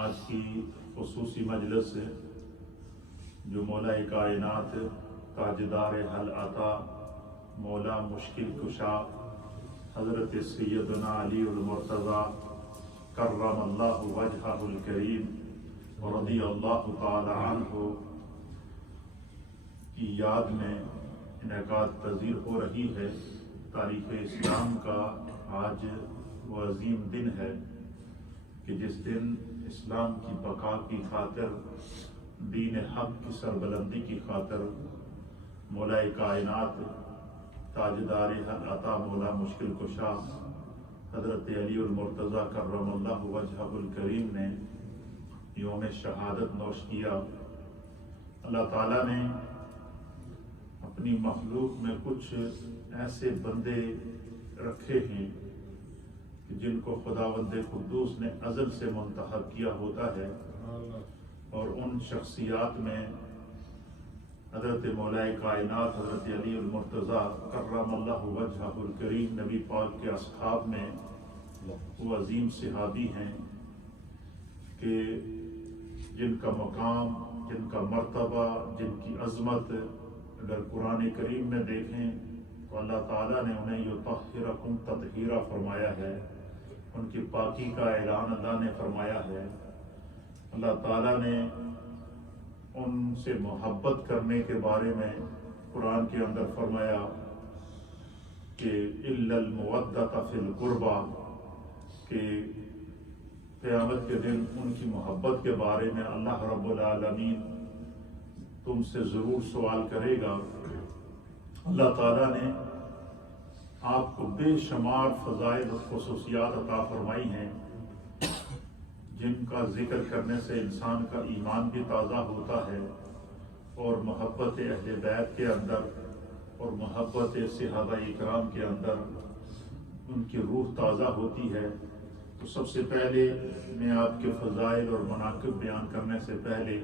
آج کی خصوصی مجلس جو مولا کائنات تاجدار حل عطا مولا مشکل کشا حضرت سیدنا علی المرتضیٰ کرم اللہ وجہہ الکریم ورضی اللہ تعالی عنہ کی یاد میں انعقاد پذیر ہو رہی ہے۔ تاریخ اسلام کا آج وہ عظیم دن ہے کہ جس دن اسلام کی بقا کی خاطر، دین حق کی سربلندی کی خاطر مولا کائنات تاجدار حق عطا مولا مشکل کشا حضرت علی المرتضیٰ کرم اللہ وجہہ الکریم نے یوم شہادت نوش کیا۔ اللہ تعالیٰ نے اپنی مخلوق میں کچھ ایسے بندے رکھے ہیں کہ جن کو خداوند قدوس نے ازل سے منتخب کیا ہوتا ہے، اور ان شخصیات میں حضرت مولا کائنات حضرت علی المرتضیٰ کرم اللہ وجہہ الکریم نبی پاک کے اصحاب میں وہ عظیم صحابی ہیں کہ جن کا مقام، جن کا مرتبہ، جن کی عظمت اگر قرآن کریم میں دیکھیں تو اللہ تعالیٰ نے انہیں یطہرکم تطہیرا فرمایا ہے، ان کی پاکی کا اعلان اللہ نے فرمایا ہے۔ اللہ تعالیٰ نے ان سے محبت کرنے کے بارے میں قرآن کے اندر فرمایا کہ الا المودۃ فی القربى، کہ قیامت کے دن ان کی محبت کے بارے میں اللہ رب العالمین تم سے ضرور سوال کرے گا۔ اللہ تعالیٰ نے آپ کو بے شمار فضائل و خصوصیات عطا فرمائی ہیں جن کا ذکر کرنے سے انسان کا ایمان بھی تازہ ہوتا ہے، اور محبت اہل بیت کے اندر اور محبت صحابہ اکرام کے اندر ان کی روح تازہ ہوتی ہے۔ تو سب سے پہلے میں آپ کے فضائل اور مناقب بیان کرنے سے پہلے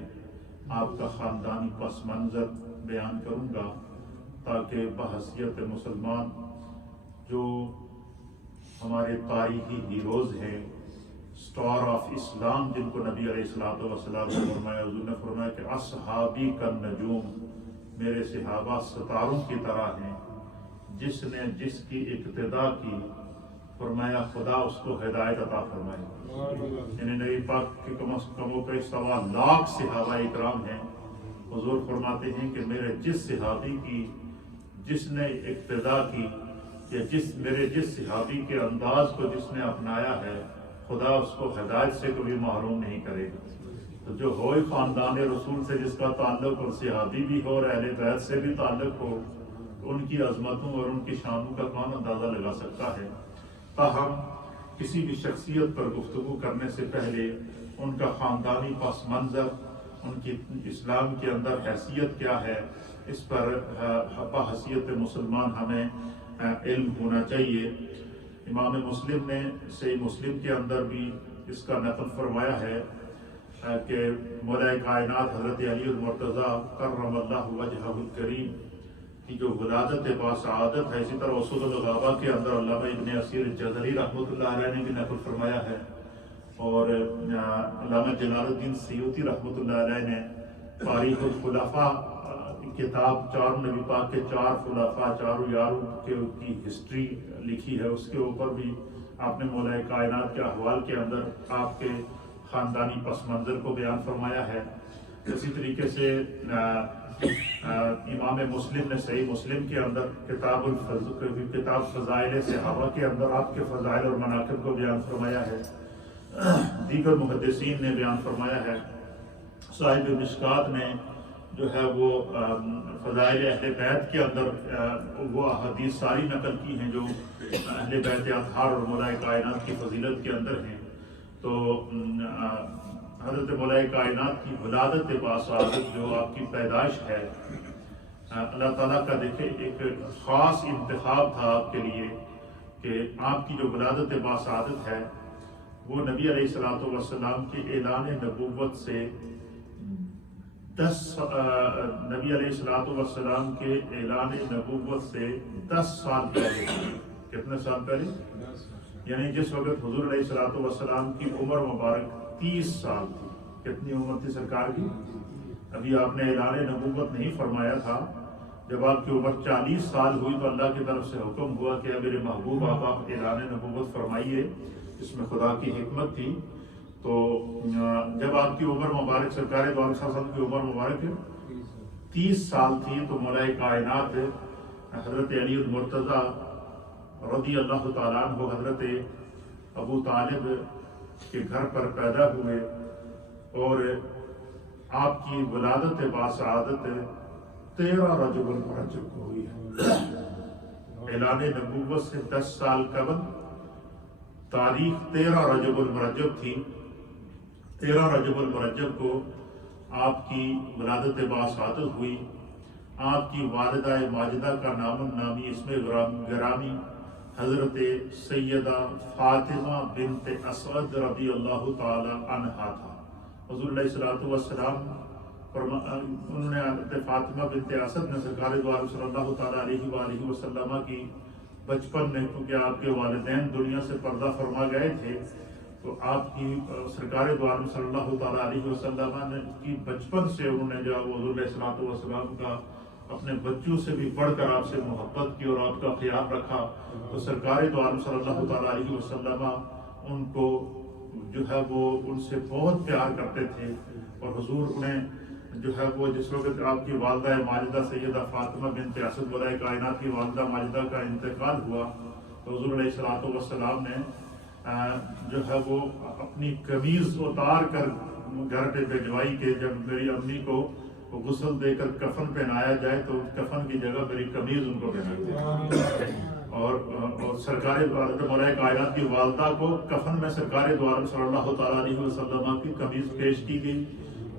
آپ کا خاندانی پس منظر بیان کروں گا، تاکہ بحیثیت مسلمان جو ہمارے تاریخی ہیروز ہیں، سٹار آف اسلام جن کو نبی علیہ الصلوۃ والسلام نے فرمایا، حضور نے فرمایا کہ اصحابی کالنجوم، میرے صحابہ ستاروں کی طرح ہیں، جس نے جس کی اقتداء کی فرمایا خدا اس کو ہدایت عطا فرمائے۔ یعنی نبی پاک کے کم از کم 1.25 لاکھ صحابہ اکرام ہیں۔ حضور فرماتے ہیں کہ میرے جس صحابی کی جس نے اقتداء کی، یا میرے جس صحابی کے انداز کو جس نے اپنایا ہے، خدا اس کو ہدایت سے کبھی محروم نہیں کرے گا۔ تو جو ہوئے خاندان رسول سے جس کا تعلق، اور صحابی بھی ہو اور اہل بیت سے بھی تعلق ہو، تو ان کی عظمتوں اور ان کی شانوں کا کون اندازہ لگا سکتا ہے۔ تاہم کسی بھی شخصیت پر گفتگو کرنے سے پہلے ان کا خاندانی پس منظر، ان کی اسلام کے اندر حیثیت کیا ہے، اس پر بحیثیت مسلمان ہمیں علم ہونا چاہیے۔ امام مسلم نے صحیح مسلم کے اندر بھی اس کا نقل فرمایا ہے کہ مولا کائنات حضرت علی المرتضیٰ کرم اللہ وجہہ الکریم کی جو ولادت باسعادت ہے، اسی طرح اسود الغابہ کے اندر علامہ ابن اسیر جزری رحمۃ اللہ علیہ نے بھی نقل فرمایا ہے، اور علامہ جلال الدین سیوطی رحمۃ اللہ علیہ نے تاریخ الخلفاء کتاب، چار نبی پاک کے 4 خلفاء، چاروں یاروں کی ہسٹری لکھی ہے، اس کے اوپر بھی آپ نے مولا کائنات کے احوال کے اندر آپ کے خاندانی پس منظر کو بیان فرمایا ہے۔ اسی طریقے سے امام مسلم نے صحیح مسلم کے اندر کتاب فضائل صحابہ کے اندر آپ کے فضائل اور مناقب کو بیان فرمایا ہے۔ دیگر محدثین نے بیان فرمایا ہے۔ صاحب مشکات نے جو ہے وہ فضائل اہل بیت کے اندر وہ احادیث ساری نقل کی ہیں جو اہل بیت اطہار اور مولا کائنات کی فضیلت کے اندر ہیں۔ تو حضرت مولا کائنات کی ولادت باسعادت جو آپ کی پیدائش ہے، اللہ تعالیٰ کا دیکھیں ایک خاص انتخاب تھا آپ کے لیے کہ آپ کی جو ولادت باسعادت ہے وہ نبی علیہ الصلوۃ والسلام کے اعلان نبوت سے نبی علیہ الصلوۃ والسلام کے اعلان نبوت سے 10 سال پہلے، کتنے سال پہلے؟ یعنی جس وقت حضور علیہ الصلوۃ والسلام کی عمر مبارک 30 سال تھی. کتنی عمر تھی سرکار کی؟ ابھی آپ نے اعلان نبوت نہیں فرمایا تھا. جب آپ کی عمر 40 سال ہوئی تو اللہ کی طرف سے حکم ہوا کہ میرے محبوب آپ اعلان نبوت فرمائیے. اس میں خدا کی حکمت تھی. تو جب آپ کی عمر مبارک سرکار دو عالم صلی اللہ علیہ وسلم کی عمر مبارک 30 سال تھی تو مولا کائنات حضرت علی المرتضیٰ رضی اللہ تعالیٰ عنہ حضرت ابو طالب کے گھر پر پیدا ہوئے اور آپ کی ولادت باسعادت 13 رجب المرجب کو ہوئی ہے. اعلان نبوت سے 10 سال قبل تاریخ 13 رجب المرجب تھی. 13 رجب المرجب کو آپ کی ولادت باسعادت ہوئی. آپ کی والدہ ماجدہ کا نام النامی اسم گرامی حضرت سیدہ فاطمہ بنت اسعد رضی اللہ تعالی عنہا تھا. حضور علیہ الصلوۃ والسلام انہوں نے حضرت فاطمہ بنت اسد نے سرکار دو عالم صلی اللہ تعالی علیہ وآلہ وسلم کی بچپن میں، کیونکہ آپ کے والدین دنیا سے پردہ فرما گئے تھے، تو آپ کی سرکار دو عالم صلی اللہ تعالی علیہ وسلم نے کی بچپن سے انہوں نے جو حضور علیہ الصلوۃ والسلام کا اپنے بچوں سے بھی بڑھ کر آپ سے محبت کی اور آپ کا خیال رکھا. تو سرکار دو عالم صلی اللہ تعالی علیہ وسلم ان کو جو ہے وہ ان سے بہت پیار کرتے تھے. اور حضور انہیں جو ہے وہ جس وقت آپ کی والدہ ماجدہ سیدہ فاطمہ بنت اسد مولا کائنات کی والدہ ماجدہ کا انتقال ہوا تو حضور علیہ الصلوۃ والسلام نے جو ہے وہ اپنی قمیض اتار کر گھر پہ بھجوائی کہ جب میری امی کو غسل دے کر کفن پہنایا جائے تو کفن کی جگہ میری قمیض ان کو پہنائی. اور سرکار مولا کائنات کی والدہ کو کفن میں سرکار دو عالم صلی اللہ تعالی علیہ وسلم کی قمیض پیش کی گئی.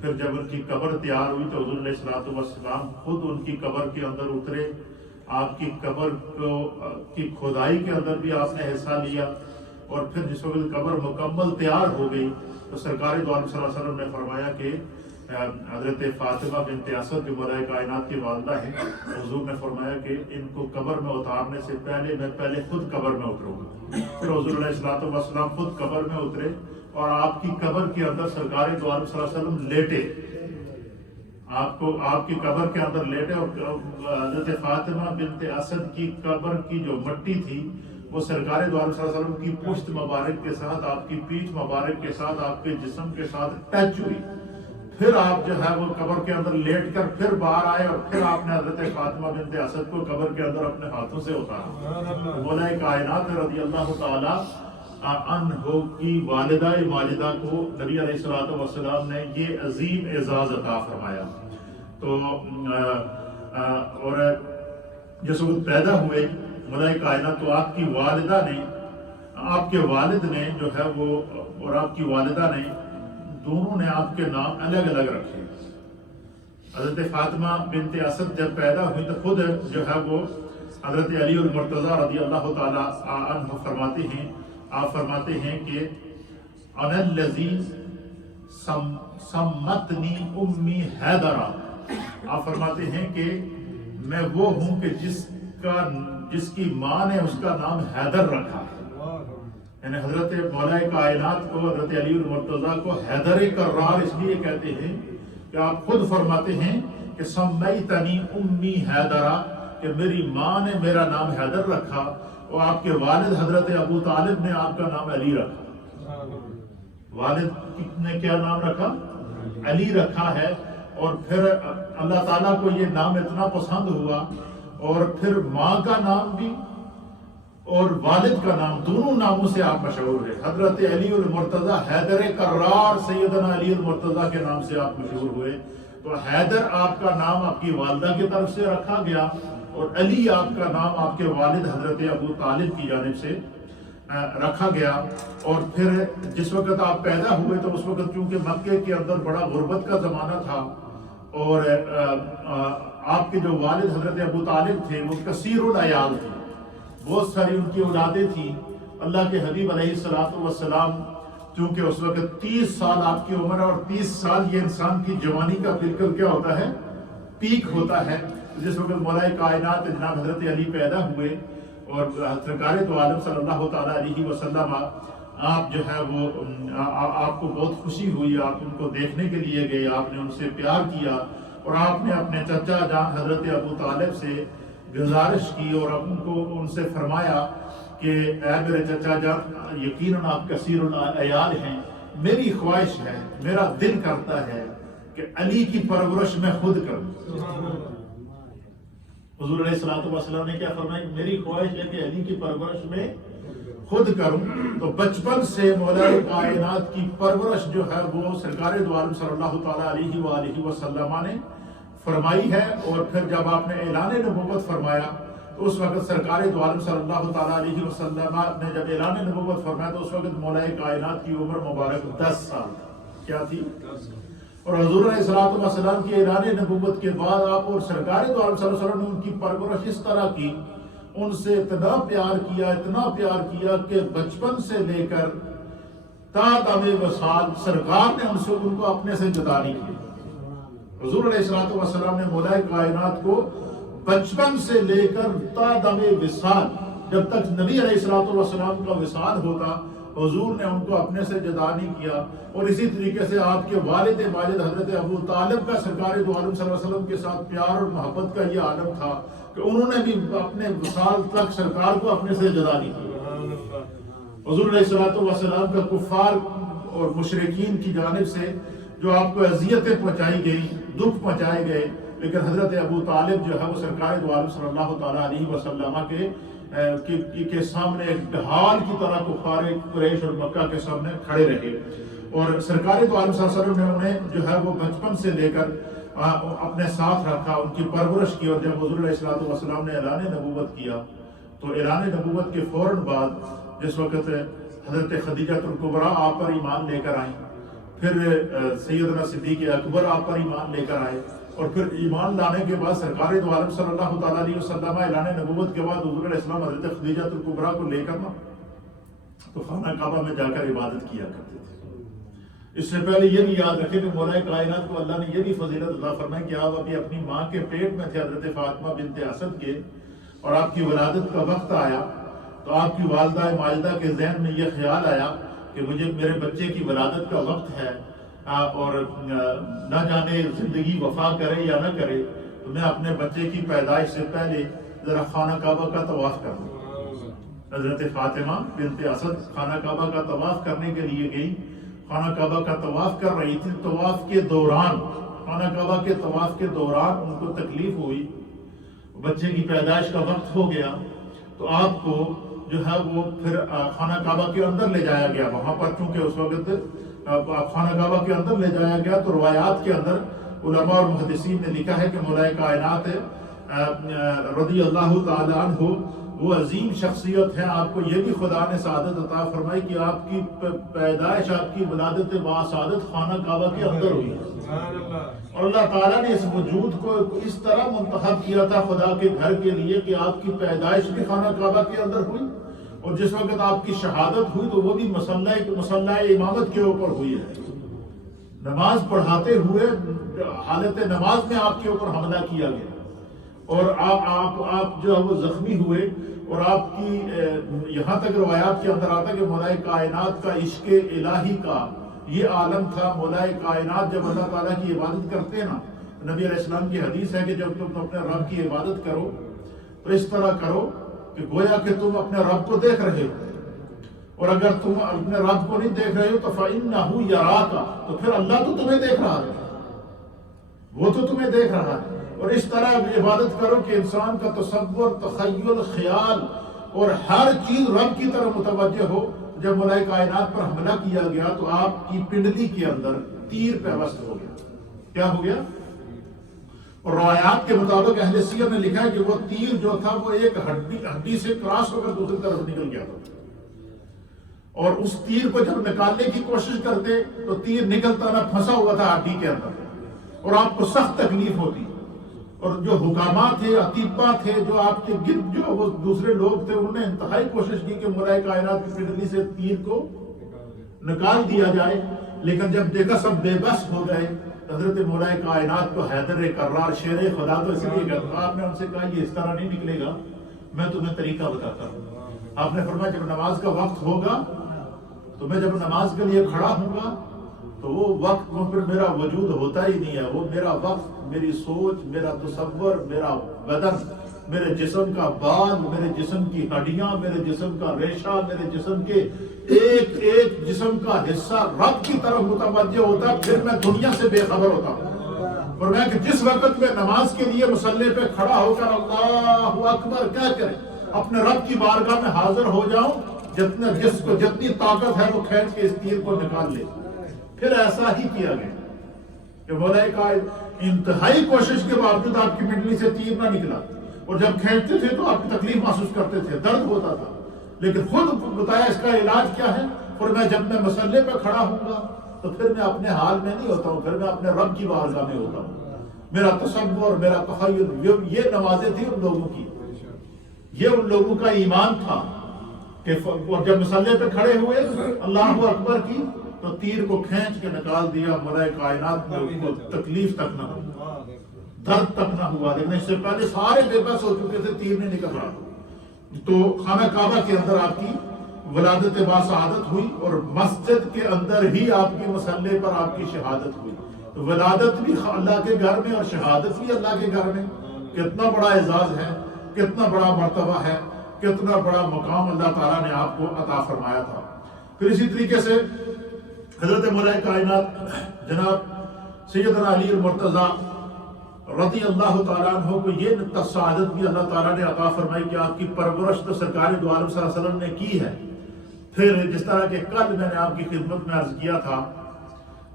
پھر جب ان کی قبر تیار ہوئی تو حضور علیہ الصلوۃ والسلام خود ان کی قبر کے اندر اترے. آپ کی قبر کی کھدائی کے اندر بھی آپ نے حصہ لیا. اور پھر جس وقت قبر مکمل تیار ہو گئی تو سرکار دو عالم صلی اللہ علیہ وسلم نے فرمایا کہ حضرت فاطمہ بنت اسد جو مولا کائنات کی والدہ ہیں، حضور نے فرمایا کہ ان کو قبر میں اتارنے سے پہلے میں پہلے خود قبر میں اتروں گا. پھر حضور علیہ الصلوۃ والسلام خود قبر میں اترے اور آپ کی قبر کے اندر سرکار دو عالم صلی اللہ علیہ وسلم لیٹے. آپ کی قبر کے اندر لیٹے اور حضرت فاطمہ بنت اسد کی قبر کی جو مٹی تھی وہ سرکار دو عالم صلی اللہ علیہ وسلم کی پشت مبارک کے ساتھ، آپ کی پیٹھ مبارک کے ساتھ، آپ کے جسم کے ساتھ ٹچ ہوئی. پھر آپ جو ہے وہ قبر کے اندر لیٹ کر پھر باہر آئے اور پھر آپ نے حضرت فاطمہ بنت اسد کو قبر کے اندر اپنے ہاتھوں سے اتارا. مولا کائنات رضی اللہ تعالی عنہ کی والدہ ماجدہ کو نبی علیہ الصلوۃ والسلام نے یہ عظیم اعزاز عطا فرمایا. تو اور جس وقت پیدا ہوئے مولا کائنات تو آپ کی والدہ نے، آپ کے والد نے جو ہے وہ اور آپ کی والدہ نے دونوں نے آپ کے نام الگ الگ رکھے. حضرت فاطمہ بنت اسد جب پیدا ہوئی تو خود جو ہے وہ حضرت علی المرتضیٰ رضی اللہ تعالی عنہ فرماتے ہیں، آپ فرماتے ہیں کہ انا الذی سمتنی امی حیدرہ. آپ فرماتے ہیں کہ میں وہ ہوں کہ جس کی ماں نے اس کا نام حیدر رکھا ہے. یعنی حضرت مولا کائنات کو، حضرت علی المرتضیٰ کو حیدر کرار اس لیے کہتے ہیں کہ آپ خود فرماتے ہیں کہ سمیتنی امی حیدرہ، کہ میری ماں نے میرا نام حیدر رکھا اور آپ کے والد حضرت ابو طالب نے آپ کا نام علی رکھا. والد نے کیا نام رکھا؟ علی رکھا ہے. اور پھر اللہ تعالیٰ کو یہ نام اتنا پسند ہوا اور پھر ماں کا نام بھی اور والد کا نام دونوں ناموں سے آپ مشہور ہیں. حضرت علی المرتضیٰ حیدر کرار سیدنا علی المرتضیٰ کے نام سے آپ مشہور ہوئے. تو حیدر آپ کا نام آپ کی والدہ کی طرف سے رکھا گیا اور علی آپ کا نام آپ کے والد حضرت ابو طالب کی جانب سے رکھا گیا. اور پھر جس وقت آپ پیدا ہوئے تو اس وقت چونکہ مکے کے اندر بڑا غربت کا زمانہ تھا اور آپ کے جو والد حضرت ابو طالب تھے وہ کثیر العیال تھے، بہت ساری ان کی اولادیں تھیں. اللہ کے حبیب علیہ الصلوۃ والسلام چونکہ اس وقت 30 سال آپ کی عمر ہے اور 30 سال یہ انسان کی جوانی کا بالکل کیا ہوتا ہے؟ پیک ہوتا ہے. جس وقت مولا کائنات جناب حضرت علی پیدا ہوئے اور سرکار دو عالم صلی اللہ تعالی علیہ وسلم آپ جو ہے وہ آپ کو بہت خوشی ہوئی، آپ ان کو دیکھنے کے لیے گئے، آپ نے ان سے پیار کیا، اور آپ نے اپنے چچا جان حضرت ابو طالب سے گزارش کی اور ان سے فرمایا کہ اے میرے چچا جان، یقیناً آپ کثیر العیال ہیں، میری خواہش ہے، میرا دل کرتا ہے کہ علی کی پرورش میں خود کروں۔ حضور علیہ الصلوۃ والسلام نے کیا فرمایا؟ میری خواہش ہے کہ علی کی پرورش میں خود کروں۔ تو بچپن سے مولا کائنات کی پرورش جو ہے وہ سرکار دو عالم صلی اللہ تعالیٰ علیہ وآلہ وسلم نے فرمائی ہے، اور پھر جب آپ نے اعلان نبوت فرمایا تو اس وقت سرکار دو عالم صلی اللہ تعالیٰ علیہ وسلم نے جب اعلان نبوت فرمایا تو اس وقت مولا کائنات کی عمر مبارک 10 سال کیا تھی؟ اور حضور علیہ الصلوۃ والسلام کی اعلان نبوت کے بعد آپ اور سرکار دو عالم صلی اللہ علیہ وسلم نے ان کی پرورش اس طرح کی، ان سے اتنا پیار کیا کہ بچپن سے لے کر تا دم وصال سرکار نے ان کو اپنے سے جدا نہیں کیا۔ حضور علیہ الصلوۃ والسلام نے مولا کائنات کو بچپن سے لے کر تا دم وصال، جب تک نبی علیہ الصلوۃ والسلام کا وصال ہوتا، حضور نے ان کو اپنے سے جدا نہیں کیا۔ اور اسی طریقے سے آپ کے والد ماجد حضرت ابو طالب کا سرکار دو عالم صلی اللہ علیہ وسلم کے ساتھ پیار اور محبت کا یہ عالم تھا کہ انہوں نے بھی اپنے وصال تک سرکار کو اپنے سے جدا نہیں کیا۔ حضور علیہ الصلوۃ والسلام کا کفار اور مشرکین کی جانب سے جو آپ کو اذیتیں پہنچائی گئی، دکھ پہنچائے گئے، لیکن حضرت ابو طالب جو ہے وہ سرکار دو عالم صلی اللہ تعالیٰ علیہ وسلم کے سامنے ایک ڈھال کی طرح کفار قریش اور مکہ کے سامنے کھڑے رہے، اور سرکار دو عالم صلی اللہ علیہ وسلم نے انہیں جو ہے وہ بچپن سے لے کر اپنے ساتھ رکھا، ان کی پرورش کی۔ اور جب حضور علیہ الصلوۃ والسلام نے اعلان نبوت کیا تو اعلان نبوت کے فوراً بعد جس وقت حضرت خدیجہ الکبریٰ آپ پر ایمان لے کر آئیں، پھر سیدنا صدیق اکبر آپ پر ایمان لے کر آئے، اور پھر ایمان لانے کے بعد سرکار دو عالم صلی اللہ تعالیٰ علیہ وسلم اعلان نبوت کے بعد حضور علیہ السلام حضرت خدیجہ الکبریٰ کو لے کر تو خانہ کعبہ میں جا کر عبادت کیا کرتے تھے۔ اس سے پہلے یہ بھی یاد رکھیں کہ مولا کائنات کو اللہ نے یہ بھی فضیلت عطا فرمائی کہ آپ ابھی اپنی ماں کے پیٹ میں تھے حضرت فاطمہ بنت اسد کے، اور آپ کی ولادت کا وقت آیا تو آپ کی والدہ ماجدہ کے ذہن میں یہ خیال آیا کہ مجھے میرے بچے کی ولادت کا وقت ہے، اور نہ جانے زندگی وفا کرے یا نہ کرے، تو میں اپنے بچے کی پیدائش سے پہلے ذرا خانہ کعبہ کا طواف کر لوں۔ حضرت فاطمہ بنت اسد خانہ کعبہ کا طواف کرنے کے لیے گئی، خانہ کعبہ کا طواف کر رہی تھی۔ خانہ کعبہ کے طواف کے دوران ان کو تکلیف ہوئی، بچے کی پیدائش کا وقت ہو گیا، تو آپ کو جو ہے وہ پھر خانہ کعبہ کے اندر لے جایا گیا۔ وہاں پر چونکہ اس وقت خانہ کعبہ کے اندر لے جایا گیا تو روایات کے اندر علماء اور محدثین نے لکھا ہے کہ مولا کائنات رضی اللہ تعالیٰ عنہ وہ عظیم شخصیت ہے، آپ کو یہ بھی خدا نے سعادت عطا فرمائی کہ آپ کی پیدائش، آپ کی ولادت باسعادت خانہ کعبہ کے اندر ہوئی، اور اللہ تعالیٰ نے اس وجود کو اس طرح منتخب کیا تھا خدا کے گھر کے لیے کہ آپ کی پیدائش بھی خانہ کعبہ کے اندر ہوئی، اور جس وقت آپ کی شہادت ہوئی تو وہ بھی مصلی امامت کے اوپر ہوئی ہے۔ نماز پڑھاتے ہوئے حالت نماز میں آپ کے اوپر حملہ کیا گیا، اور آپ جو ہے وہ زخمی ہوئے، اور آپ کی یہاں تک روایات کے اندر آتا کہ مولا کائنات کا عشق الہی کا یہ عالم تھا۔ مولا کائنات جب اللہ تعالیٰ کی عبادت کرتے نا، نبی علیہ السلام کی حدیث ہے کہ جب تم اپنے رب کی عبادت کرو تو اس طرح کرو کہ گویا کہ تم اپنے رب کو دیکھ رہے ہو، اور اگر تم اپنے رب کو نہیں دیکھ رہے ہو تو فَإِنَّهُ يَرَاكَ، تو پھر اللہ تو تمہیں دیکھ رہا ہے، وہ تو تمہیں دیکھ رہا ہے۔ اور اس طرح عبادت کرو کہ انسان کا تصور، تخیل، خیال اور ہر چیز رب کی طرف متوجہ ہو۔ جب مولا کائنات پر حملہ کیا گیا تو آپ کی پنڈلی کے اندر تیر پیوست ہو گیا۔ کیا ہو گیا؟ اور روایات کے مطابق اہل سیر نے لکھا ہے کہ وہ تیر جو تھا وہ ایک ہڈی سے کراس ہو کر دوسری طرف نکل گیا تھا، اور اس تیر کو جب نکالنے کی کوشش کرتے تو تیر نکلتا نہ، پھنسا ہوا تھا ہڈی کے اندر، اور آپ کو سخت تکلیف ہوتی۔ اور جو حکامہ تھے، اطباء تھے، جو آپ کے گرد جو وہ دوسرے لوگ تھے، انہوں نے انتہائی کوشش کی کہ مولا کائنات کی پنڈلی سے تیر کو نکال دیا جائے، لیکن جب دیکھا سب بے بس ہو گئے، حضرت مولا کائنات کو حیدر کرار شیر خدا تو اس لیے کرتا، آپ نے ان سے کہا یہ اس طرح نہیں نکلے گا، میں تمہیں طریقہ بتاتا ہوں۔ آپ نے فرمایا جب نماز کا وقت ہوگا تو میں جب نماز کے لیے کھڑا ہوں گا تو وہ وقت وہ پھر میرا وجود ہوتا ہی نہیں ہے. وہ میرا وقت، میری سوچ، میرا تصور، میرا بدن، میرے جسم کا بال، میرے جسم کی ہڈیاں، میرے جسم کا ریشہ، میرے جسم کے ایک ایک جسم کا حصہ رب کی طرف متوجہ ہوتا ہے. پھر میں دنیا سے بے خبر ہوتا ہوں. اور میں کہ جس وقت میں نماز کے لیے مصلی پہ کھڑا ہو کر اللہ اکبر کہہ کر اپنے رب کی بارگاہ میں حاضر ہو جاؤں، جس کو جتنی طاقت ہے وہ کھینچ کے اس تیر کو نکال لے. پھر ایسا ہی کیا گیا کہ مولا کا انتہائی کوشش کے باوجود آپ کی منڈلی سے تیر نہ نکلا. اور جب کھینچتے تھے تو آپ کی تکلیف محسوس کرتے تھے، درد ہوتا تھا، لیکن خود بتایا اس کا علاج کیا ہے. اور میں جب میں مصلی پہ کھڑا ہوں گا تو پھر میں اپنے حال میں نہیں ہوتا ہوں، پھر میں اپنے رب کی بارگاہ میں ہوتا ہوں. میرا تصور، میرا تخیل، یہ نمازیں تھیں ان لوگوں کی، یہ ان لوگوں کا ایمان تھا کہ جب مصلی پہ کھڑے ہوئے اللہ اکبر کی تو تیر کو کھینچ کے نکال دیا. مولا کائنات میں ان کو تکلیف تک نہ ہوا، درد تک نہ ہوا. لیکن اس سے پہلے سارے بے بس ہو چکے تھے، تیر نہیں نکل رہا. تو خانہ کعبہ کے اندر آپ کی ولادت باسعادت ہوئی اور مسجد کے اندر ہی آپ کی مصلی پر آپ کی شہادت ہوئی. تو ولادت بھی اللہ کے گھر میں اور شہادت بھی اللہ کے گھر میں. کتنا بڑا اعزاز ہے، کتنا بڑا مرتبہ ہے، کتنا بڑا مقام اللہ تعالیٰ نے آپ کو عطا فرمایا تھا. پھر اسی طریقے سے حضرت مولا کائنات جناب سیدنا علی المرتضیٰ رضی اللہ تعالیٰ عنہ کو یہ سعادت بھی اللہ تعالیٰ نے عطا فرمائی کہ آپ کی پرورش تو سرکار دو عالم صلی اللہ علیہ وسلم نے کی ہے. پھر جس طرح کہ کل میں نے آپ کی خدمت میں عرض کیا تھا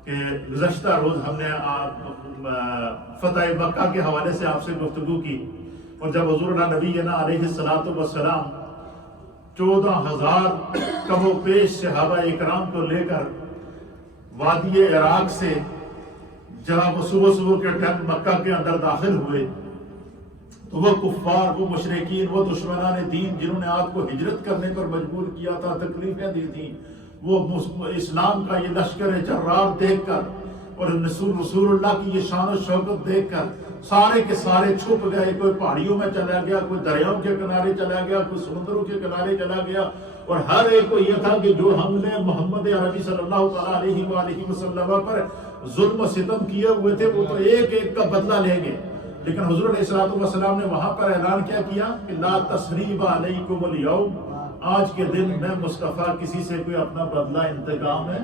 کہ گزشتہ روز ہم نے فتح مکہ کے حوالے سے آپ سے گفتگو کی، اور جب حضور نبینا علیہ السلام 14,000 کم و پیش صحابہ اکرام کو لے کر وادی عراق سے جب وہ صبح کے ٹائم مکہ کے اندر داخل ہوئے تو وہ کفار، وہ مشرکین، وہ دشمنان دین جنہوں نے آپ کو ہجرت کرنے پر مجبور کیا تھا، تکلیفیں دی تھیں، وہ اسلام کا یہ لشکر جرار دیکھ کر اور رسول اللہ کی یہ شان و شوکت دیکھ کر سارے کے سارے چھپ گئے. کوئی پہاڑیوں میں چلا گیا، کوئی دریاؤں کے کنارے چلا گیا، کوئی سمندروں کے کنارے چلا گیا. اور ہر ایک کو یہ تھا کہ جو ہم نے محمد عربی صلی اللہ تعالیٰ علیہ وآلہ وسلم پر ظلم و ستم کیے ہوئے تھے وہ تو ایک ایک کا بدلہ لیں گے. لیکن حضور علیہ السلام نے وہاں پر اعلان کیا کہ لا تثریب علیکم اليوم، آج کے دن میں مصطفیٰ کسی سے کوئی اپنا بدلہ انتقام ہے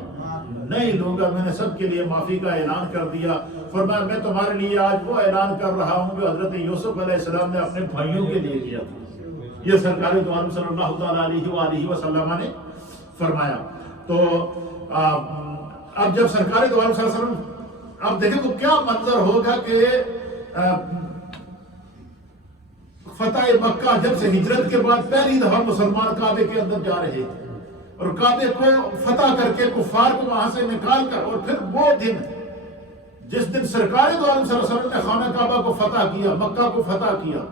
نہیں لوں گا. میں نے سب کے لیے معافی کا اعلان کر دیا. فرمایا میں تمہارے لیے آج وہ اعلان کر رہا ہوں جو حضرت یوسف علیہ السلام نے اپنے بھائیوں کے لیے کیا تھا. یہ سرکار دو عالم صلی اللہ تعالیٰ علیہ وآلہ وسلم نے فرمایا. تو اب جب سرکار دو عالم صلی اللہ علیہ وسلم، اب دیکھیں وہ کیا منظر ہوگا کہ فتح مکہ جب سے ہجرت کے بعد پہلی دفعہ مسلمان کعبے کے اندر جا رہے تھے اور کعبے کو فتح کر کے کفار کو وہاں سے نکال کر، اور پھر وہ دن جس دن سرکار دو عالم صلی اللہ علیہ وسلم نے خانہ کعبہ کو فتح کیا، مکہ کو فتح کیا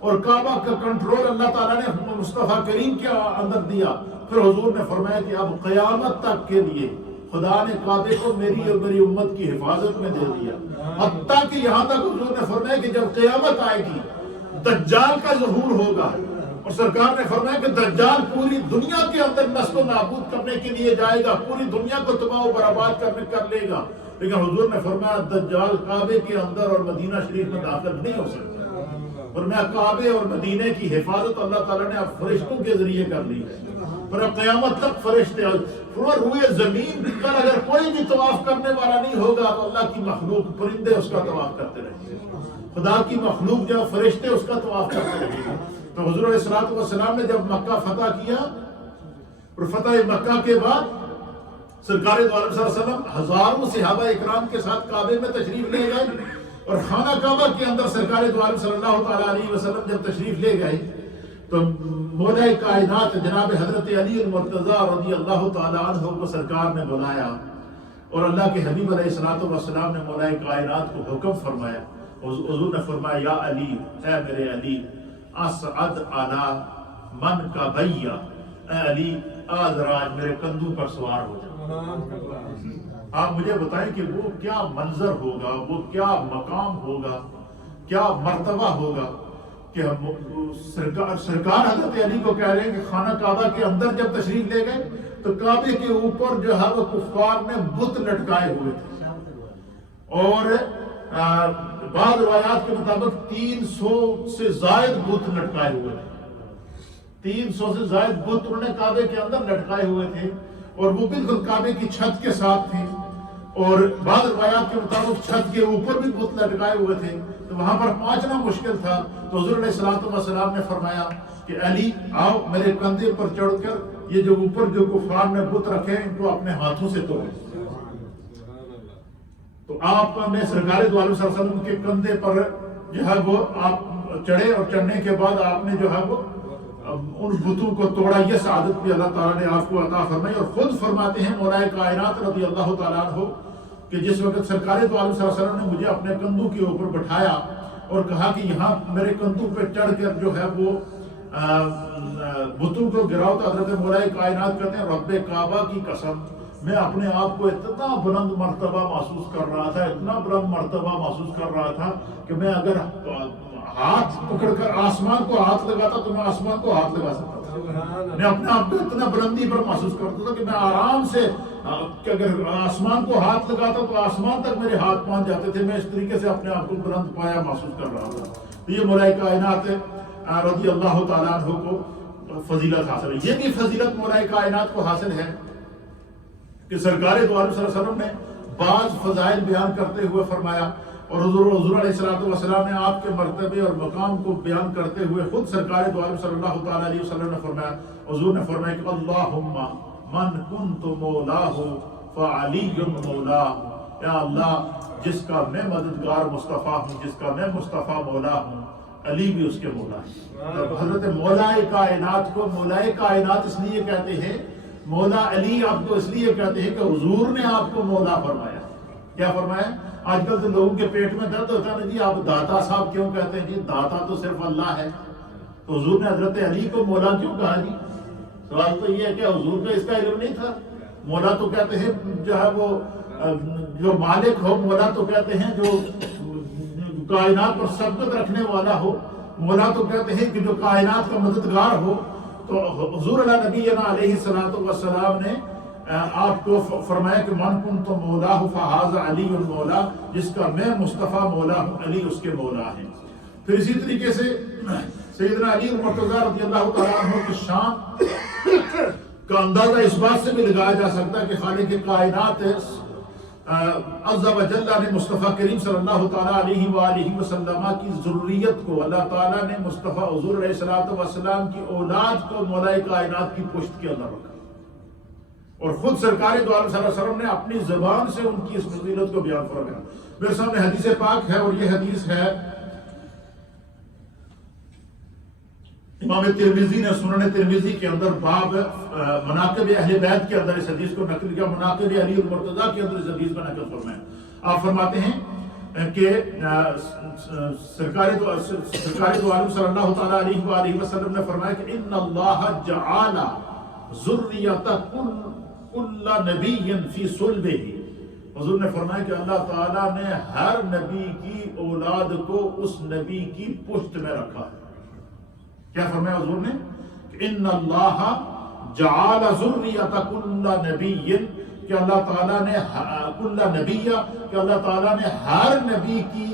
اور کعبہ کا کنٹرول اللہ تعالیٰ نے مصطفیٰ کریم کے اندر دیا. پھر حضور نے فرمایا کہ اب قیامت تک کے لیے خدا نے کعبے کو میری اور میری امت کی حفاظت میں دے دیا. حتیٰ کہ یہاں تک حضور نے فرمایا کہ جب قیامت آئے گی دجال کا ظہور ہوگا، اور سرکار نے فرمایا کہ دجال پوری دنیا کے اندر نسل و نابود کرنے کے لیے جائے گا، پوری دنیا کو تباہ و برباد کر لے گا. لیکن حضور نے فرمایا دجال کعبے کے اندر اور مدینہ شریف میں داخل نہیں ہو سکتا. اور میں کعبے اور مدینے کی حفاظت اللہ تعالیٰ نے اب فرشتوں کے ذریعے کر لی ہے. اور اب قیامت تک فرشتے روئے زمین پر اگر کوئی بھی طواف کرنے والا نہیں ہوگا تو اللہ کی مخلوق پرندے اس کا طواف کرتے رہیں گے، خدا کی مخلوق جب فرشتے اس کا طواف کرتے رہیں گے. تو حضور علیہ السلام نے جب مکہ فتح کیا اور فتح مکہ کے بعد سرکار دو عالم صلی اللہ علیہ وسلم ہزاروں صحابہ اکرام کے ساتھ کعبے میں تشریف لے گئے. اور خانہ کعبہ کے اندر سرکار دو عالم صلی اللہ تعالیٰ علیہ وسلم جب تشریف لے گئے تو مولا کائنات جناب حضرت علی المرتضیٰ رضی اللہ تعالیٰ عنہ کو سرکار نے بلایا اور اللہ کے حبیب علیہ السلام نے مولا کائنات کو حکم فرمایا. حضور نے فرمایا یا علی، اے میرے علی، اسعد علی من کا بیا، اے علی آج راج میرے کندھوں پر سوار ہو جا. آپ مجھے بتائیں کہ وہ کیا منظر ہوگا، وہ کیا مقام ہوگا، کیا مرتبہ ہوگا کہ سرکار حضرت علی کو کہہ رہے ہیں کہ خانہ کعبہ کے اندر جب تشریف لے گئے تو کعبے کے اوپر جو ہے وہ کفار نے بت لٹکائے ہوئے تھے، اور بعض روایات کے مطابق 300 سے زائد بت لٹکائے ہوئے تھے، 300 سے زائد بت انہوں نے کعبے کے اندر لٹکائے ہوئے تھے، اور وہ بالکل کعبے کی چھت کے ساتھ تھے، اور بعض روایات کے مطابق چھت کے اوپر بھی بت لٹکائے ہوئے تھے، تو وہاں پر پہنچنا مشکل تھا۔ تو حضور علیہ الصلوۃ والسلام نے فرمایا کہ علی آؤ میرے کندھے پر چڑھ کر یہ جو اوپر جو کفار نے بت رکھے ہیں ان کو اپنے ہاتھوں سے توڑو۔ تو آپ نے سرکار دو عالم صلی اللہ علیہ وسلم کے کندھے پر جو ہے وہ آپ چڑھے، اور چڑھنے کے بعد آپ نے جو ہے وہ ان بتوں کو توڑا۔ یہ سعادت بھی اللہ تعالیٰ نے آپ کو عطا فرمائی، اور خود فرماتے ہیں مولا کائنات رضی اللہ تعالیٰ عنہ کہ جس وقت سرکار دو عالم صلی اللہ علیہ وسلم نے مجھے اپنے کندھوں کے اوپر بٹھایا اور کہا کہ یہاں میرے کندھوں پہ چڑھ کر جو ہے وہ بتوں کو گراؤ، تو حضرت مولا کائنات کہتے ہیں رب کعبہ کی قسم میں اپنے آپ کو اتنا بلند مرتبہ محسوس کر رہا تھا، اتنا بلند مرتبہ محسوس کر رہا تھا کہ میں اگر ہاتھ پکڑ کر آسمان کو ہاتھ لگاتا تو میں آسمان کو ہاتھ لگا سکتا تھا۔ میں اپنے آپ کو اتنا بلندی پر محسوس کرتا تھا کہ میں آرام سے کہ اگر آسمان کو ہاتھ لگاتا تو آسمان تک میرے ہاتھ پہنچ جاتے تھے۔ میں اس طریقے سے اپنے آپ کو بلند پایا محسوس کر رہا تھا۔ تو یہ مولا کائنات رضی اللہ تعالیٰ عنہ کو فضیلت حاصل ہے۔ یہ بھی فضیلت مولا کائنات کو حاصل ہے کہ سرکار دو عالم صلی اللہ علیہ وسلم نے بعض فضائل بیان کرتے ہوئے فرمایا، اور حضور علیہ السلام نے آپ کے مرتبے اور مقام کو بیان کرتے ہوئے خود سرکار دو عالم صلی اللہ تعالیٰ علیہ وسلم نے فرمایا، حضور نے فرمایا کہ اللہم من کنت مولاہ فعلی مولاہ، یا اللہ جس کا میں مددگار مصطفیٰ ہوں، جس کا میں مصطفیٰ مولا ہوں، علی بھی اس کے مولا ہے۔ حضرت مولا کائنات کو مولا کائنات اس لیے کہتے ہیں، مولا علی آپ کو اس لیے کہتے ہیں کہ حضور نے آپ کو مولا فرمایا۔ کیا فرمایا؟ آج کل تو لوگوں کے پیٹ میں درد ہوتا ہے، جی آپ داتا صاحب کیوں کہتے ہیں؟ جی داتا تو صرف اللہ ہے، تو حضور نے حضرت علی کو مولا کیوں کہا؟ جی سوال تو یہ ہے کہ حضور کو اس کا علم نہیں تھا؟ مولا تو کہتے ہیں جو ہے وہ جو مالک ہو، مولا تو کہتے ہیں جو کائنات پر سبقت رکھنے والا ہو، مولا تو کہتے ہیں کہ جو کائنات کا مددگار ہو۔ تو حضور علیہ نبینا علیہ السلام نے آپ کو فرمایا کہ من کنت مولا فہذا علی المولا، جس کا میں مصطفیٰ مولا ہوں، علی اس کے مولا ہیں۔ پھر اسی طریقے سے سیدنا علی المرتضیٰ رضی اللہ تعالیٰ عنہ کی شان کا اندازہ اس بات سے بھی لگایا جا سکتا ہے کہ خالق کائنات عز و جل نے مصطفیٰ کریم صلی اللہ تعالیٰ علیہ وآلہ وسلم کی ضروریت کو، اللہ تعالیٰ نے مصطفیٰ حضور علیہ السلام کی اولاد کو مولا کائنات کی پشت کے اندر رکھا، اور خود سرکار دو عالم صلی اللہ علیہ وسلم نے اپنی زبان سے ان کی اس فضیلت کو بیان فرمایا۔ میرے سامنے حدیث پاک ہے، اور یہ حدیث ہے امام ترمذی نے سنن ترمذی کے اندر باب مناقب اہل بیت کے اندر اس حدیث کو نقل کیا، مناقب علی المرتضیٰ کے اندر اس حدیث کو نقل فرمایا۔ آپ فرماتے ہیں کہ سرکار دو عالم صلی اللہ تعالیٰ علیہ وآلہ وسلم نے فرمایا کہ ان اللہ جعل ذریۃ کل نبی فی صلبہ، حضور نے فرمایا کہ اللہ تعالیٰ نے ہر نبی کی اولاد کو اس نبی کی پشت میں رکھا ہے۔ کیا فرمایا حضور نے؟ کہ ان اللہ جعل ذریۃ کل نبی، کہ اللہ تعالیٰ نے کل نبی، کہ اللہ تعالیٰ نے ہر نبی کی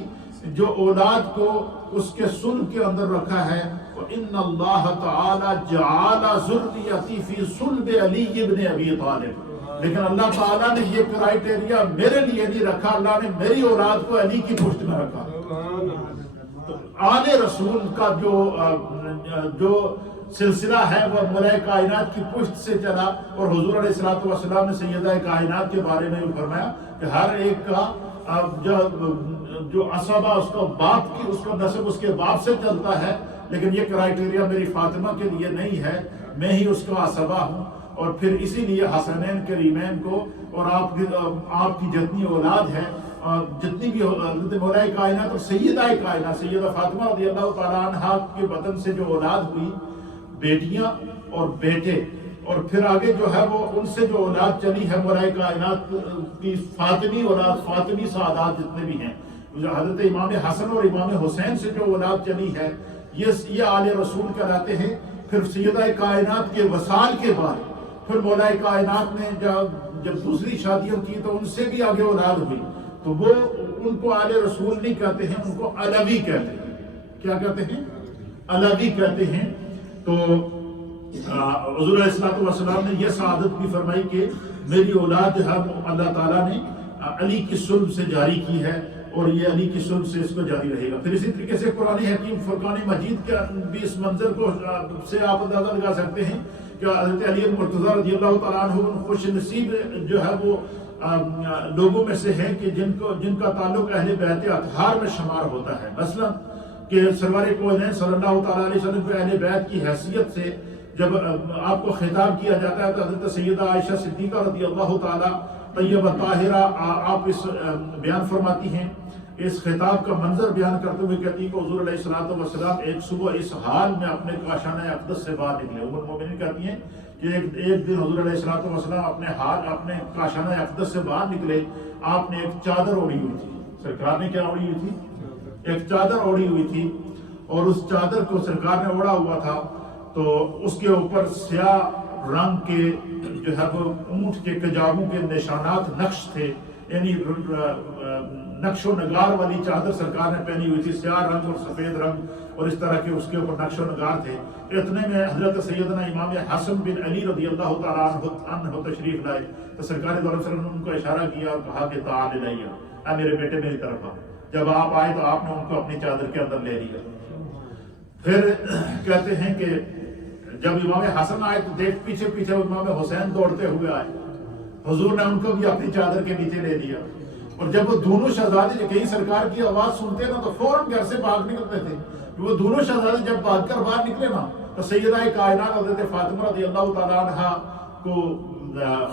جو اولاد کو اس کے صلب کے اندر رکھا ہے۔ وَإِنَّ اللَّهَ تَعَالَى جَعَلَ ذُرِّيَّتِي فِي صُلْبِ عَلِيِّ بْنِ أَبِي طالب، لیکن اللہ تعالیٰ نے یہ کرائٹیریا میرے لیے نہیں رکھا، اللہ نے میری اولاد کو علی کی پشت میں رکھا۔ آل رسول کا جو سلسلہ ہے وہ مولا کائنات کی پشت سے چلا، اور حضور علیہ السلام نے سیدہ کائنات کے بارے میں فرمایا کہ ہر ایک کا جو عصبہ اس کا باپ کی، اس کا نسب اس کے باپ سے چلتا ہے، لیکن یہ کرائٹیریا میری فاطمہ کے لیے نہیں ہے، میں ہی اس کا عصبہ ہوں۔ اور پھر اسی لیے حسنین کریمین کو اور آپ کی جتنی اولاد ہے، جتنی بھی مولا کائنات اور سیدہ کائنات سیدہ فاطمہ رضی اللہ تعالیٰ عنہ کے بدن سے جو اولاد ہوئی، بیٹیاں اور بیٹے، اور پھر آگے جو ہے وہ ان سے جو اولاد چلی ہے مولا کائنات کی فاطمی اولاد، فاطمی سعادات جتنے بھی ہیں، حضرت امام حسن اور امام حسین سے جو اولاد چلی ہے، یہ آل رسول کہلاتے ہیں۔ پھر سیدہ کائنات کے وصال کے بعد پھر مولا کائنات نے جب دوسری شادیوں کی تو ان سے بھی آگے اولاد ہوئی، تو وہ ان کو آل رسول نہیں کہتے ہیں، ان کو علوی کہتے ہیں۔ کیا کہتے ہیں؟ علوی کہتے ہیں۔ تو حضور علیہ الصلوۃ والسلام نے یہ سعادت بھی فرمائی کہ میری اولاد جو ہے اللہ تعالیٰ نے علی کی صلب سے جاری کی ہے، اور یہ علی کی صلب سے اس کو جاری رہے گا۔ پھر اسی طریقے سے قرآن حکیم فرقان مجید کے بھی اس منظر کو سے آپ اندازہ لگا سکتے ہیں کہ حضرت علی المرتضیٰ رضی اللہ تعالیٰ عنہ خوش نصیب جو ہے وہ لوگوں میں سے ہیں کہ جن کا تعلق اہل بیت اطہار میں شمار ہوتا ہے۔ مثلا کہ سرور کونین صلی اللہ تعالیٰ علیہ وسلم کو اہل بیت کی حیثیت سے جب آپ کو خطاب کیا جاتا ہے تو حضرت سیدہ عائشہ صدیقہ رضی اللہ تعالیٰ طیبہ طاہرہ آپ اس بیان فرماتی ہیں، اس خطاب کا منظر بیان کرتے ہوئے کہتی ہیں کہ حضور علیہ الصلوۃ والسلام ایک صبح اس حال میں اپنے کاشانہ اقدس سے باہر نکلے۔ ام المؤمنین کہتی ہیں کہ ایک دن حضور علیہ الصلوۃ والسلام اپنے کاشانہ اقدس سے باہر نکلے، آپ نے ایک چادر اوڑھی ہوئی تھی۔ سرکار نے کیا اوڑھی ہوئی تھی؟ ایک چادر اوڑھی ہوئی تھی، اور اس چادر کو سرکار نے اوڑھا ہوا تھا تو اس کے اوپر سیاہ رنگ کے جو ہے وہ اونٹ کے کجاووں کے نشانات نقش تھے، یعنی نقش و نگار والی چادر سرکار نے پہنی ہوئی تھی، سیاہ رنگ اور سفید رنگ، اور اس طرح کے اس کے اوپر نقش و نگار تھے۔ اتنے میں حضرت سیدنا امام حسن بن علی رضی اللہ تعالیٰ عنہ تشریف لائے تو سرکار دو علیہ وسلم نے ان کو اشارہ کیا اور کہا کہ تعال الیہ، اے میرے بیٹے میری طرف آ۔ جب آپ آئے تو آپ نے ان کو اپنی چادر کے اندر لے لیا۔ پھر کہتے ہیں کہ جب امام حسن آئے تو دیکھ پیچھے امام حسین دوڑتے ہوئے آئے، حضور نے ان کو بھی اپنی چادر کے نیچے لے لیا، اور جب وہ دونوں شہزادے کہیں سرکار کی آواز سنتے نا تو فوراً گھر سے بھاگ نکلتے تھے۔ وہ دونوں شہزادے جب بھاگ کر باہر نکلے نا تو سیدہ کائنات حضرت فاطمہ رضی اللہ تعالیٰ عنہ کو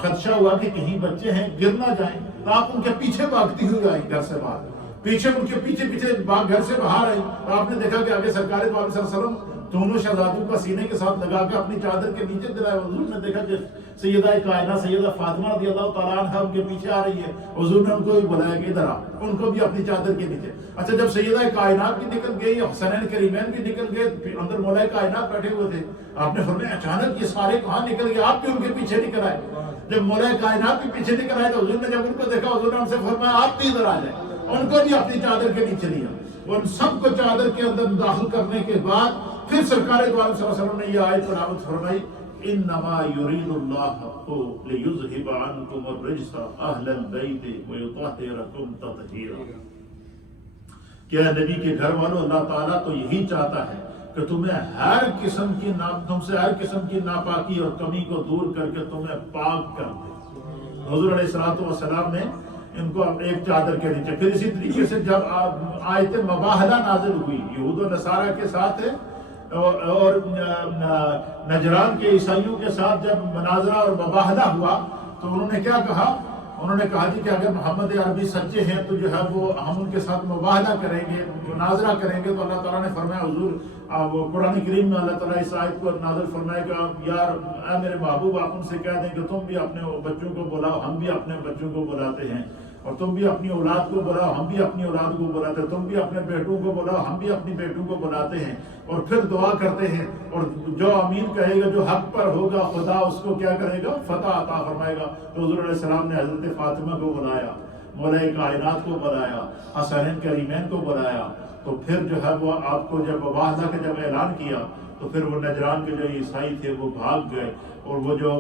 خدشہ ہوا کہ کہیں بچے ہیں گر نہ جائیں، تو آپ ان کے پیچھے بھاگتی ہوئی آئی گھر سے باہر، ان کے پیچھے گھر سے باہر آئی، اور آپ نے دیکھا کہ آگے سرکار دو علیہ وسلم دونوں شہزادوں کا سینے کے ساتھ لگا کے اپنی چادر کے نیچے دلایا۔ حضور نے دیکھا کہ سیدہ کائنات سیدہ فاطمہ رضی اللہ تعالیٰ عنہ ان کے پیچھے آ رہی ہے، حضور نے ان کو بھی بلایا کہ ادھر آ، ان کو بھی اپنی چادر کے نیچے۔ اچھا جب سیدہ کائنات بھی نکل گئی، حسنین کریمین بھی نکل گئے، اندر مولا کائنات بیٹھے ہوئے تھے، آپ نے فرمایا اچانک یہ سارے کہاں نکل گئے، آپ بھی ان کے پیچھے نکل آئے۔ جب مولا کائنات بھی پیچھے نکل آئے تو حضور نے جب ان کو دیکھا، حضور نے ان سے فرمایا آپ بھی ادھر آ جائیں، ان کو بھی اپنی چادر کے نیچے لیا۔ ان سب کو چادر کے اندر داخل کرنے کے بعد پھر سرکار دو علیہ وسلم نے یہ آیت تلاوت فرمائی، انما یرید اللہ لیذہب عنکم الرجس اہل البیت ویطہرکم تطہیرا، کہ نبی کے گھر والوں اللہ تعالیٰ تو یہی چاہتا ہے کہ تمہیں تم سے ہر قسم کی ناپاکی اور کمی کو دور کر کے تمہیں پاک کر دے۔ حضور علیہ الصلوۃ والسلام نے ان کو ایک چادر کے نیچے۔ پھر اسی طریقے سے جب آیت مباہلہ نازل ہوئی یہود و نصارہ کے ساتھ اور نجران کے عیسائیوں کے ساتھ جب مناظرہ اور مباہلہ ہوا تو انہوں نے کیا کہا؟ انہوں نے کہا کہ اگر محمد عربی سچے ہیں تو جو ہے وہ ہم ان کے ساتھ مباہلہ کریں گے، مناظرہ کریں گے۔ تو اللہ تعالیٰ نے فرمایا حضور وہ قرآن کریم میں اللہ تعالیٰ اس آیت کو نازل فرمائے گا، یار اے میرے محبوب آپ ان سے کہہ دیں کہ تم بھی اپنے بچوں کو بلاؤ، ہم بھی اپنے بچوں کو بلاتے ہیں، اور تم بھی اپنی اولاد کو بلاؤ، ہم بھی اپنی اولاد کو بلاتے ہیں، تم بھی اپنے بیٹوں کو بلاؤ، ہم بھی اپنی بیٹوں کو بلاتے ہیں، اور پھر دعا کرتے ہیں، اور جو امین کہے گا، جو حق پر ہوگا، خدا اس کو کیا کرے گا؟ فتح عطا فرمائے گا۔ تو حضور علیہ السلام نے حضرت فاطمہ کو بلایا، مولا کائنات کو بلایا، حسنین کریمین کو بلایا، تو پھر جو ہے وہ آپ کو جب مباہلہ کا جب اعلان کیا تو پھر وہ نجران کے جو عیسائی تھے وہ بھاگ گئے، اور وہ جو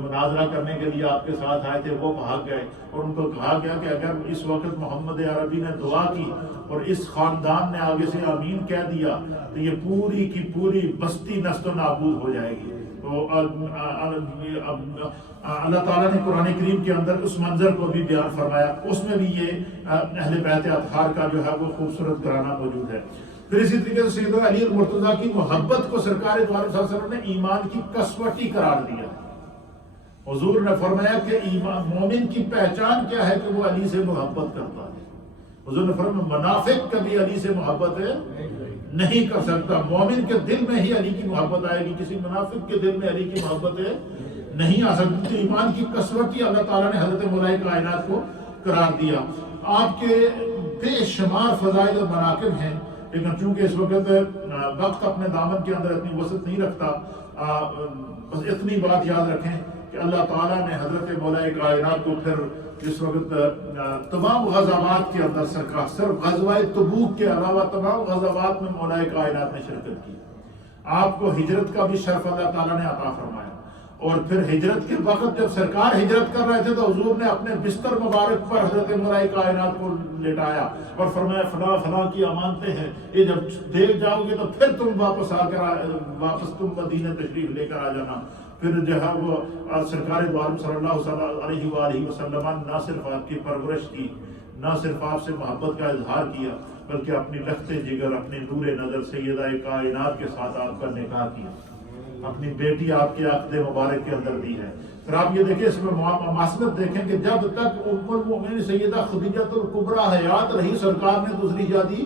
مناظرہ کرنے کے لیے آپ کے ساتھ آئے تھے وہ بھاگ گئے، اور ان کو کہا گیا کہ اگر اس وقت محمد عربی نے دعا کی اور اس خاندان نے آگے سے آمین کہہ دیا تو یہ پوری کی پوری بستی نست و نابود ہو جائے گی۔ تو اللہ تعالیٰ نے قرآن کریم کے اندر اس منظر کو بھی بیان فرمایا، اس میں بھی یہ اہل بیت اطہار کا جو ہے وہ خوبصورت گھرانہ موجود ہے۔ پھر اسی طریقے سے سیدنا علی المرتضیٰ کی محبت کو سرکار دو علیہ وسلم نے ایمان کی کسوٹی قرار دیا۔ حضور نے فرمایا کہ مومن کی پہچان کیا ہے کہ وہ علی سے محبت کرتا ہے۔ حضور نے فرمایا منافق کبھی علی سے محبت نہیں کر سکتا، مومن کے دل میں ہی علی کی محبت آئے گی، کسی منافق کے دل میں علی کی محبت نہیں آ سکتی۔ تو ایمان کی کسوٹی اللہ تعالیٰ نے حضرت مولا کائنات کو قرار دیا۔ آپ کے بے شمار فضائل اور مناقب ہیں، لیکن چونکہ اس وقت وقت اپنے دامن کے اندر اتنی وسعت نہیں رکھتا، بس اتنی بات یاد رکھیں کہ اللہ تعالیٰ نے حضرت مولا کائنات کو پھر اس وقت تمام غزوات کے اندر سرکار، صرف غزوہ تبوک کے علاوہ تمام غزوات میں مولا کائنات نے شرکت کی. آپ کو ہجرت کا بھی شرف اللہ تعالیٰ نے عطا فرمایا. اور پھر ہجرت کے وقت جب سرکار ہجرت کر رہے تھے تو حضور نے اپنے بستر مبارک پر حضرت مولا کائنات کو لٹایا اور فرمایا فلاں فلاں کی امانتیں ہیں، یہ جب دیکھ جاؤ گے تو پھر تم واپس تم مدینہ تشریف لے کر آ جانا. پھر جو ہے وہ سرکار دو عالم صلی اللہ علیہ وآلہ وسلم نہ صرف آپ کی پرورش کی، نہ صرف آپ سے محبت کا اظہار کیا، بلکہ اپنی لخت جگر، اپنی نور نظر سیدہ کائنات کے ساتھ آپ کا نکاح کیا، اپنی بیٹی آپ کے عقد مبارک کے اندر دی ہے. پھر آپ یہ دیکھیں اس میں معصمت دیکھیں کہ جب تک ام المؤمنین سیدہ خدیجہ الکبریٰ حیات رہی سرکار نے دوسری شادی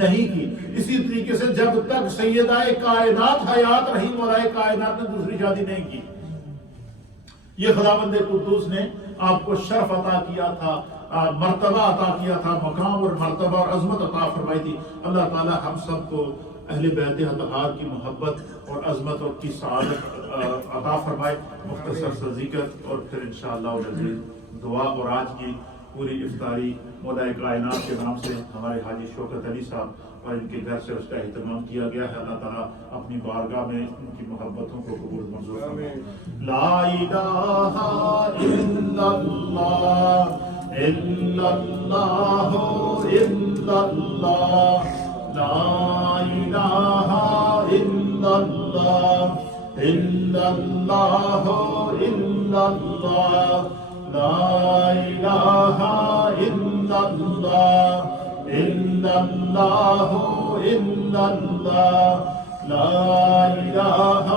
نہیں کی. اسی طریقے سے جب تک سیدہ کائنات حیات رہی مولا کائنات نے دوسری شادی نہیں کی. یہ خداوند قدوس نے آپ کو شرف عطا کیا تھا، مرتبہ عطا کیا تھا، مقام اور مرتبہ اور عظمت عطا فرمائی تھی. اللہ تعالی ہم سب کو اہل بیت اطہار کی محبت اور عظمت اور کی سعادت عطا فرمائے. مختصر سا ذکر اور پھر انشاءاللہ العزیز دعا. اور آج کی پوری افطاری مولا کائنات کے نام سے ہمارے حاجی شوکت علی صاحب اور ان کے گھر سے اس کا اہتمام کیا گیا ہے. اللہ تعالیٰ اپنی بارگاہ میں ان کی محبتوں کو قبول منظور فرمائے. لا الہ الا اللہ الا اللہ الا اللہ لا الہ الا اللہ الا اللہ الا اللہ لا الہ الا اللہ الا اللہ الا اللہ لا الہ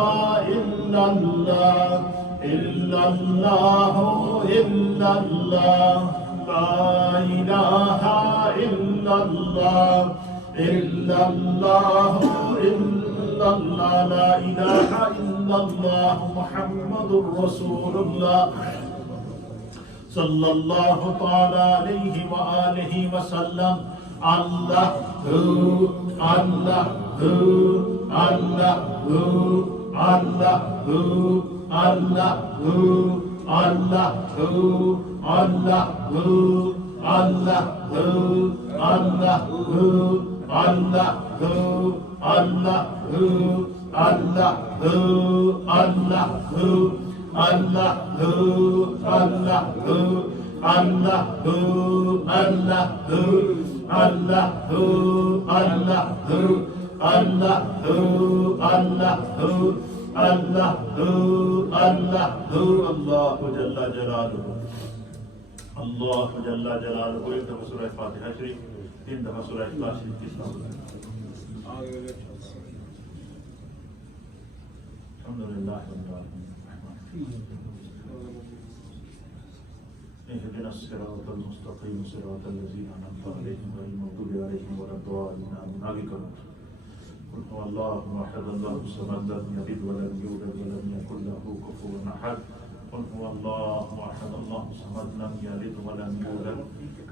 الا اللہ الا اللہ الا اللہ لا الہ الا اللہ الا اللہ الا اللہ لا الہ الا اللہ محمد رسول اللہ صلی اللہ تعالی علیہ وآلہ وسلم. اللہ اللہ اللہ اللہ اللہ اللہ اللہ اللہ اللہ اللہ جل جلالہ. ایک دفعہ سورہ فاتحہ شریف، تین دفعہ سورہ اخلاص شریف کی سلام. الحمدللہ رب العالمین. اهدنا الصراط المستقيم صراط الذين أنعمت عليهم غير المغضوب عليهم ولا الضالين آمين. قل هو الله أحد الله الصمد لم يلد ولم يولد ولم يكن له كفوا أحد. قل هو الله أحد الله الصمد لم يلد ولم يولد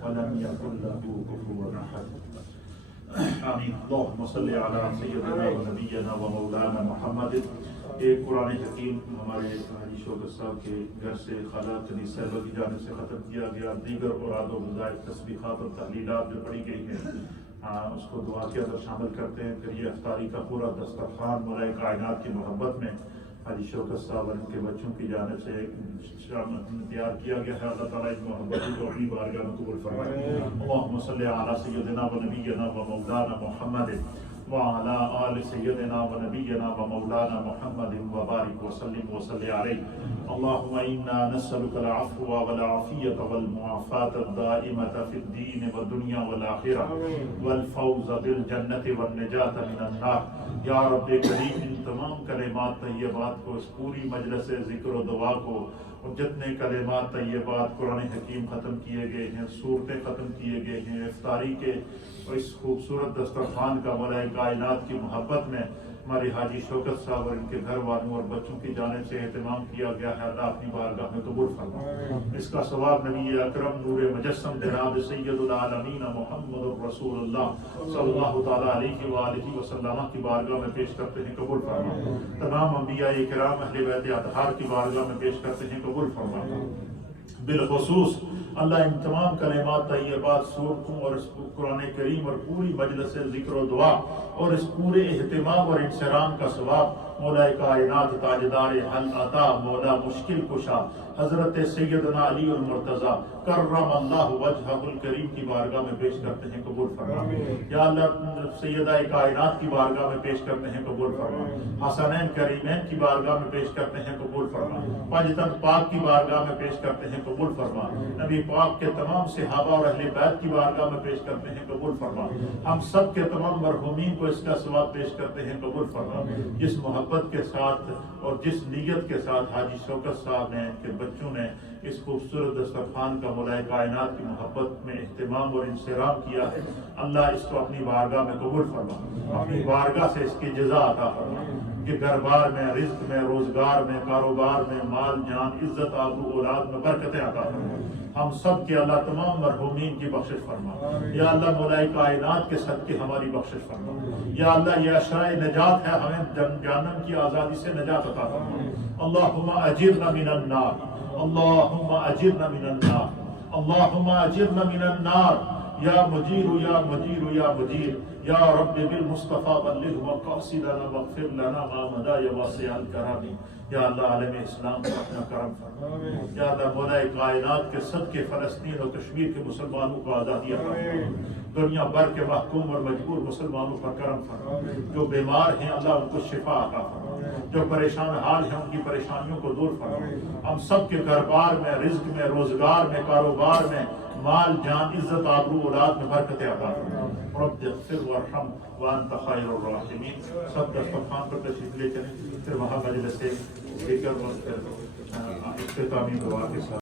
ولم يكن له كفوا أحد. آمین. اللهم صل على سیدنا و نبینا و مولانا محمد. ایک قرآن حکیم ہمارے حاجی شوکت صاحب کے گھر سے خالہ کنیز صاحبہ کی جانب سے ختم کیا گیا. دیگر اوراد و وظائف تسبیحات اور تحلیلات جو پڑھی گئی ہیں اس کو دعا کے اندر شامل کرتے ہیں. پھر یہ افطاری کا پورا دسترخوان مولا کائنات کی محبت میں حاجی شوکت صاحب اور ان کے بچوں کی جانب سے تیار کیا گیا ہے. اللہ تعالیٰ اس محبت کو اپنی بارگاہ میں قبول فرمائے. اللہم صلی علی سیدنا و نبینا و مولانا محمد وعلى آل سيدنا ونبينا ومولانا محمد وبارك وسلم وصل عليه. اللهم إنا نسألك العفو والعافية والمعافاة الدائمة في الدين والدنيا والآخرة والفوز بالجنة والنجاة من النار. یا رب کریم ان تمام کلمات طیبات کو، اس پوری مجلس ذکر و دعا کو، اور جتنے کلمات طیبات قرآن حکیم ختم کیے گئے ہیں، صورتیں ختم کیے گئے ہیں افطاری کے، اور اس خوبصورت دسترخوان کا مولا کائنات کی محبت میں ہمارے حاجی شوکت صاحب اور ان کے گھر والوں اور بچوں کی جانب سے اہتمام کیا گیا ہے، اللہ اپنی بارگاہ میں قبول فرما۔ اس کا ثواب نبی اکرم نور مجسم جناب سید العالمین محمد رسول اللہ صلی اللہ تعالیٰ علیہ وآلہ وسلم کی بارگاہ میں پیش کرتے ہیں، قبول فرما۔ تمام انبیاء کرام اہل بیت اطہار کی بارگاہ میں پیش کرتے ہیں، قبول فرما۔ بالخصوص اللہ ان تمام کلمات طیبات، صورتوں اور اس قرآن کریم اور پوری مجلس ذکر و دعا اور اس پورے اہتمام اور انصرام کا ثواب مولا کائنات تاجدار حل عطا مولا مشکل کشا حضرت سیدنا علی المرتضی کرم اللہ وجہہ الکریم کی بارگاہ میں پیش کرتے ہیں، قبول فرما۔ یا اللہ سیدہ کائنات کی بارگاہ میں پیش کرتے ہیں، قبول فرما۔ حسنین کریمین کی بارگاہ میں پیش کرتے ہیں، قبول فرما۔ پنج تن پاک کی بارگاہ میں پیش کرتے ہیں، قبول فرما۔ نبی پاک کے تمام صحابہ اور اہل بیت کی بارگاہ میں پیش کرتے ہیں، قبول فرما۔ ہم سب کے تمام مرحومین کو اس کا ثواب پیش کرتے ہیں، قبول فرما۔ جس محبت کے ساتھ اور جس نیت کے ساتھ حاجی شوکت صاحب نے، ان کے بچوں نے اس خوبصورت دسترخوان کا مولا کائنات کی محبت میں اہتمام اور انصرام کیا ہے، اللہ اس کو اپنی بارگاہ میں قبول فرما، اپنی بارگاہ سے اس کی جزا عطا فرما، کہ گھر بار میں، رزق میں، روزگار میں، کاروبار میں، مال جان، عزت آبرو اولاد میں برکتیں عطا فرما۔ ہم سب کے اللہ تمام مرحومین کی بخشش فرما۔ یا اللہ مولا کائنات کے صدقے ہماری بخشش فرما۔ یا اللہ یہ اشرائے نجات ہے، ہمیں جہنم کی آزادی سے نجات عطا فرما۔ اللہم اجرنا من النار، اللہم اجرنا من النار، اللہم اجرنا من النار، یا مجیر یا مجیر یا مجیر، یا رب بالمصطفیٰ بلغ مقاصدنا واغفر لنا ما مضى یا واسع الکرم۔ یا اللہ عالم اسلام کو اپنا کرم فرما۔ یا اللہ مولا کائنات کے صدقے فلسطین اور کشمیر کے مسلمانوں کو آزادی عطا فرما۔ دنیا بھر کے محکوم اور مجبور مسلمانوں پر کرم فرما۔ جو بیمار ہیں اللہ ان کو شفا عطا فرما، جو پریشان حال ہیں ان کی پریشانیوں کو دور فرما۔ ہم سب کے گھر بار میں، رزق میں، روزگار میں، کاروبار میں، مال جان، عزت آبرو اولاد میں برکت عطا فرما۔ رب اغفر وارحم وانت خیر الراحمین۔ سب دسترخوان پر تشریف لے چلیں، پھر وہاں مجلس ذکر اور اختتامی دعا کے ساتھ